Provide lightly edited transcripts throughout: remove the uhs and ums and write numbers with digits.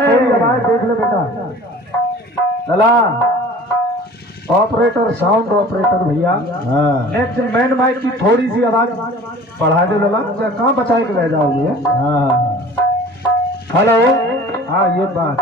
थोड़ी आवाज देख ले बेटा। लला ऑपरेटर, साउंड ऑपरेटर भैया, नेक्स्ट मैन माइक की थोड़ी सी आवाज बढ़ा दे लला। कहाँ बचाए के ले जाओगे? हेलो, हाँ ये बात।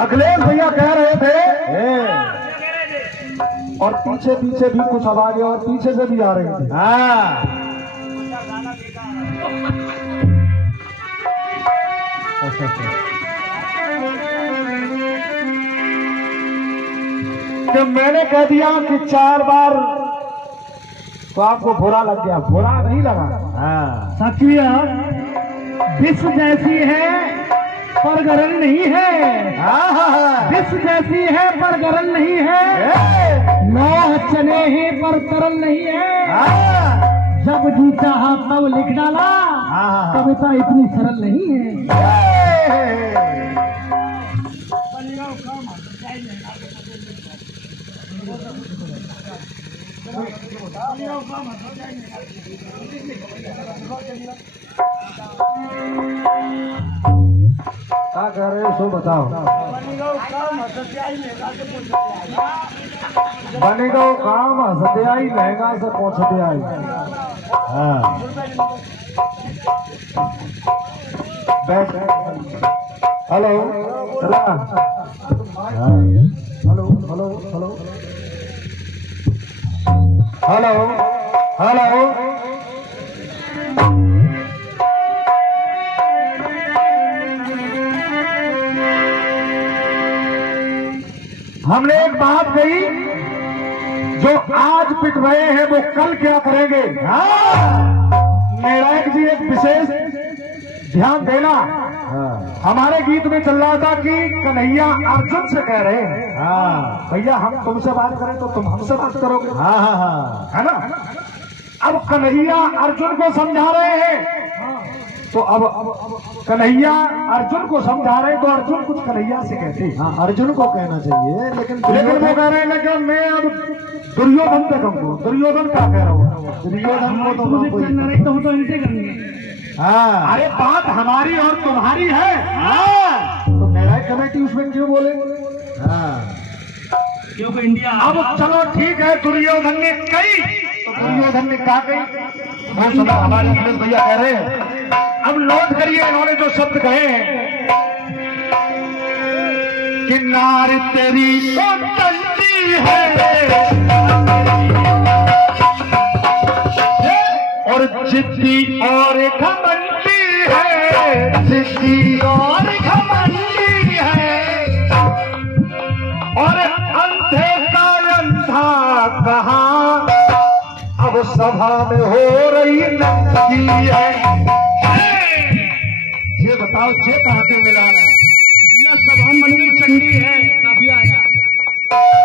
अखिलेश भैया कह रहे थे और पीछे पीछे भी कुछ आवाजें और पीछे से भी आ रही थी। तो मैंने कह दिया कि 4 बार तो आपको बुरा लग गया। बुरा नहीं लगा। सखिया विष जैसी है पर गरल नहीं है। विष जैसी है पर गरल नहीं है। नौह चने ही पर तरल नहीं है। जब जी चाहा तब लिख डाला। कविता इतनी सरल नहीं है। क्या कह रहे हो सो बताओ। बनेगा वो काम हंसते आई, लहंगा से पहुंचते आई। बैठ। हेलो चला। Hello hello hello hello hello. हमने एक बात कही, जो आज पिट रहे हैं वो कल क्या करेंगे। निर्णायक जी एक विशेष ध्यान देना। हमारे गीत में चल रहा था कि कन्हैया अर्जुन से कह रहे हैं भैया हम तुमसे बात करें तो तुम हमसे बात करोगे। है ना। अब कन्हैया अर्जुन को समझा रहे हैं तो अब कन्हैया अर्जुन को समझा रहे तो अर्जुन कुछ कन्हैया से कहते। अर्जुन को कहना चाहिए, लेकिन वो कह रहे हैं कि मैं अब दुर्योधन पे कहूँ। दुर्योधन क्या कह रहा हूँ? दुर्योधन को तो इनसे करेंगे। अरे बात हमारी और तुम्हारी है। तो मेरा कमेटी उसमें क्यों बोले? क्योंकि इंडिया। अब चलो ठीक है, दुर्योधन ने कही तो दुर्योधन ने कहा कही। वो सब हमारे अखिलेश भैया कह रहे हैं। अब नोट करिए इन्होंने जो शब्द कहे हैं कि नार तेरी तो चलती है और जिद्दी और घमंडी है। जिद्दी और घमंडी है और अंधे का अंधा कहाँ अब सभा में हो रही नंगी है। ये बताओ जे कहाँ के मिलाना है? यह सभा मंदिर चंडी है। काफी आया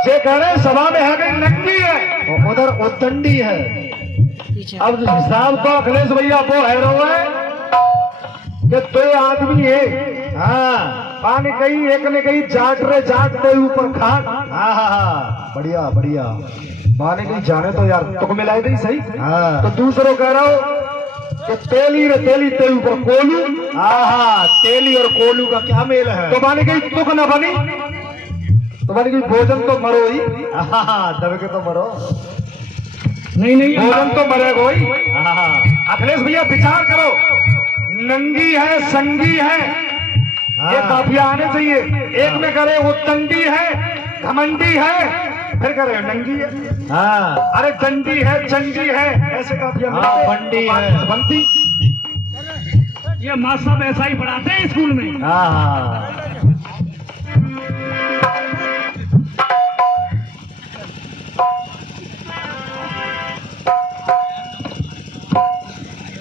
जे कह रहे सभा में है गई नंगी है, उधर उद्दंडी है। अब हिसाब तो अखिलेश भैया वो है रो है कि 2 आदमी है। पानी कहीं एक ने कहीं जाट रे जाट दे ऊपर खाट। बढ़िया बढ़िया। माने कहीं जाने तो यार तुक मिलाई दी सही। तो दूसरों कह रहा हो कि तेली रे तेली तेल ऊपर कोलू। तेली और कोलू का क्या मेल है? तो माने कहीं तुक न बनी तो माने कहीं भोजन तो मरो ही। दबे के तो मरो। नहीं भोजन तो मरेगा ही। अखिलेश भैया विचार करो, नंगी है संगी है, ये काफिया आने चाहिए। एक में करे वो तंडी है घमंडी है, फिर करे नंगी है। अरे डंडी है चंडी है, ऐसे काफिया बंडी है बनती। ये माँ साहब ऐसा ही पढ़ाते हैं स्कूल में।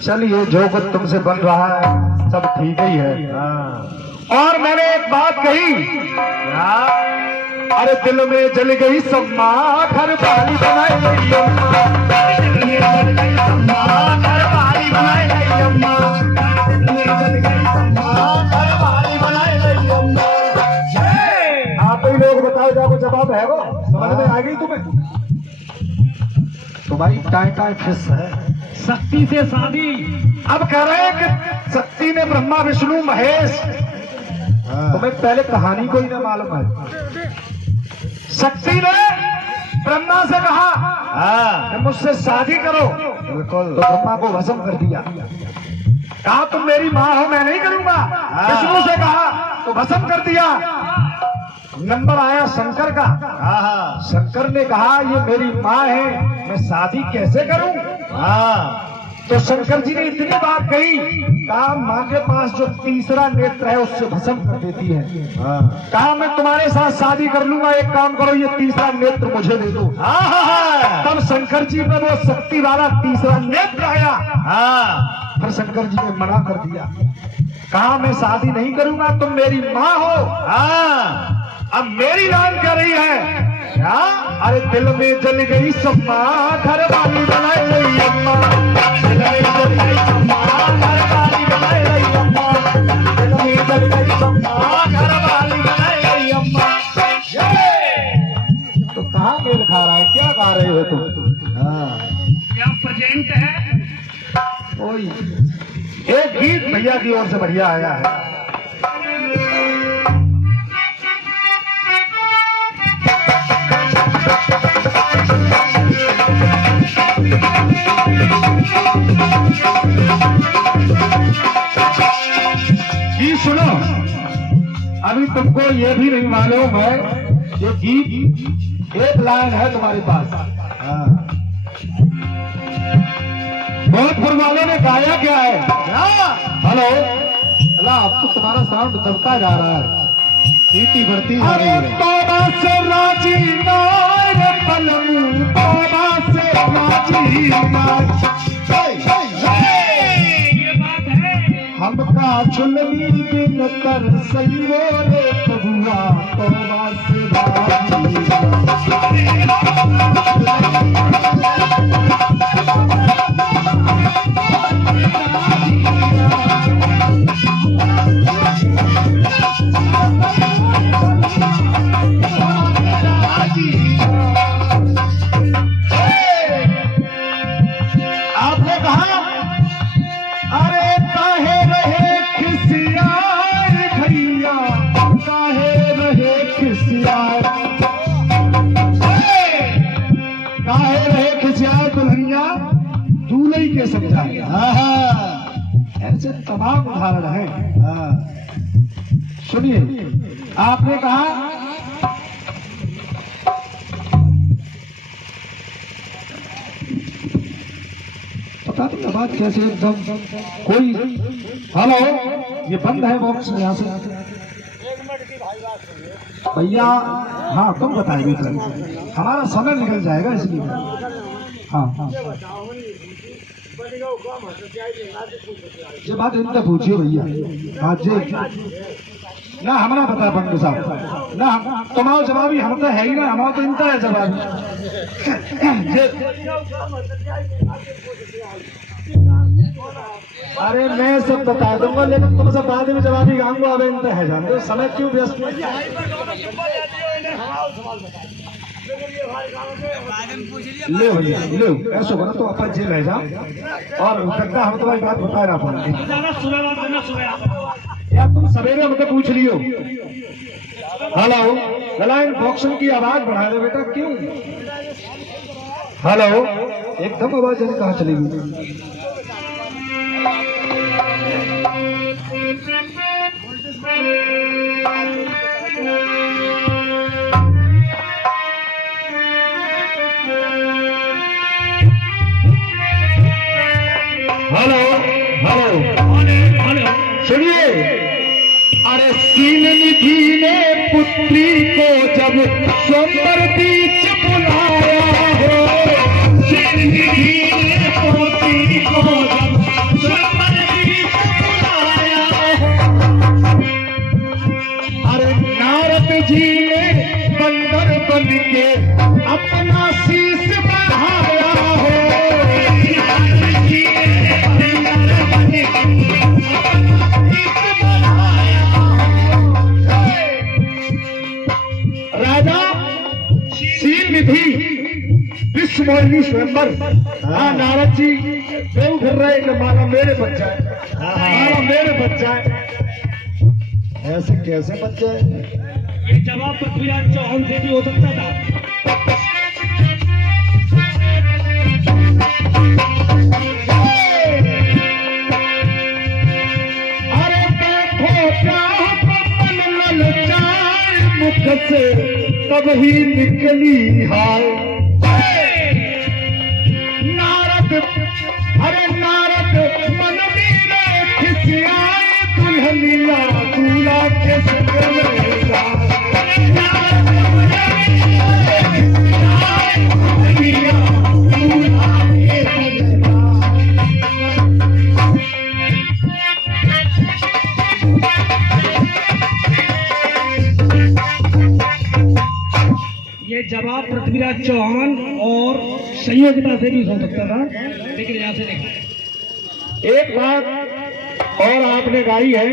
चलिए जो कुछ तुमसे बन रहा है सब ठीक ही है। और मैंने एक बात कही, अरे दिल में जल गई सम्मा घर वाली बनाई गई अम्मा। दिल में जल गई सम्मा घर वाली बनाई गई अम्मा। आप ही लोग बताओ, जाओ जवाब है वो समझ में आ गई तुम्हें? तो भाई टाइम फिक्स है। शक्ति से शादी। अब कह रहे हैं कि शक्ति ने ब्रह्मा विष्णु महेश, तुम्हें पहले कहानी को ही ना मालूम है। शक्ति ने ब्रह्मा से कहा कि मुझसे शादी करो, तो ब्रह्मा को भस्म कर दिया। कहा तुम मेरी माँ हो, मैं नहीं करूंगा। विष्णु से कहा तो भस्म कर दिया। नंबर आया शंकर का। शंकर ने कहा ये मेरी माँ है, मैं शादी कैसे करूं? तो शंकर जी ने इतनी बात कही, कहा माँ के पास जो तीसरा नेत्र है उससे भस्म कर देती है। कहा मैं तुम्हारे साथ शादी कर लूंगा, एक काम करो ये तीसरा नेत्र मुझे दे दो। तब शंकर जी में वो शक्ति वाला तीसरा नेत्र आया। फिर शंकर जी ने मना कर दिया, कहा मैं शादी नहीं करूंगा, तुम मेरी माँ हो। अब मेरी जान क्या रही है? क्या? अरे दिल में जल गई सम्मा, घर वाली बनाई गई अम्मा। दिल में जल गई सम्मा, घर वाली बनाई गई अम्मा। दिल में जल गई सम्मा, घर वाली बनाई गई अम्मा। तो कहाँ मेल खा रहा है? क्या गा रहे हो तुम? क्या प्रेजेंट है? कोई एक गीत भैया की ओर से बढ़िया आया है। गीत सुनो। अभी तुमको ये भी नहीं मालूम है ये गीत एक लाइन है तुम्हारे पास। भोजपुर वालों ने गाया क्या है? हेलो, अल्लाह अब तो तुम्हारा साउंड दबता जा रहा है, सीटी बढ़ती जा रही है। तौबा से राजी नार पलमू, तौबा से राजी नार। हमका चुनली बिन कर सही बोले प्रभुआ, तौबा से राजी आपने कहा अरे काहे रहे खिसियाए भैया, काहे रहे खिसियाए, काहे रहे खिसियाए दुल्हनिया, दूल्हे के समझाए। ऐसे तमाम उदाहरण हैं। सुनिए, आपने कहा पता नहीं आवाज कैसे एकदम कोई। हेलो, ये बंद है बॉक्स यहाँ से भैया। हाँ तुम बताइए, हमारा समय निकल जाएगा इसलिए। हाँ ये बात इनसे पूछिए भैया। हाँ जी ना, हमारा पता है पंडित साहब ना, तुम्हारा जवाबी हम तो है ही ना, हमारा तो इनका है जवाबी। अरे मैं सब बता दूंगा, लेकिन तुमसे बाद में जवाबी गाऊंगा। अब इनका है, जानते हो समय क्यों व्यस्त। ले भैया ले, ऐसा बना तो अपन जेल रह जाओ और करता हम तुम्हारी बात बता रहा हूँ यार, तुम सवेरे हमको पूछ लियो। हेलो, गलाइन बॉक्सन की आवाज बढ़ा दे बेटा, क्यों? हेलो, एकदम आवाज कहाँ चली गई? हेलो हेलो सुनिए। अरे सीन निधि ने पुत्री को जब स्वयंवर बीच बुलाया हो, सीन निधि ने पुत्री को जब स्वयंवर बीच बुलाया हो। अरे नारद जी ने बंदर बन के अपना शीश बढ़ाया हो, नारद जी ने बंदर बन के मोहिनी स्वयंवर। हाँ नारद जी बेऊ फिर रहे कि माला मेरे बच्चा है, माला मेरे बच्चा है। ऐसे कैसे बच्चा है? ये जवाब पृथ्वीराज चौहान से भी हो सकता था। अरे देखो क्या पवन ललचाए मुख से तब ही निकली हाय। नारद अरे नारद मन मेरे खिसियाए दुल्हनिया दूल्हा के संग में जाए। ये जवाब पृथ्वीराज चौहान और संयोगिता से भी हो सकता था, लेकिन यहाँ से देखा। एक बात और आपने गाई है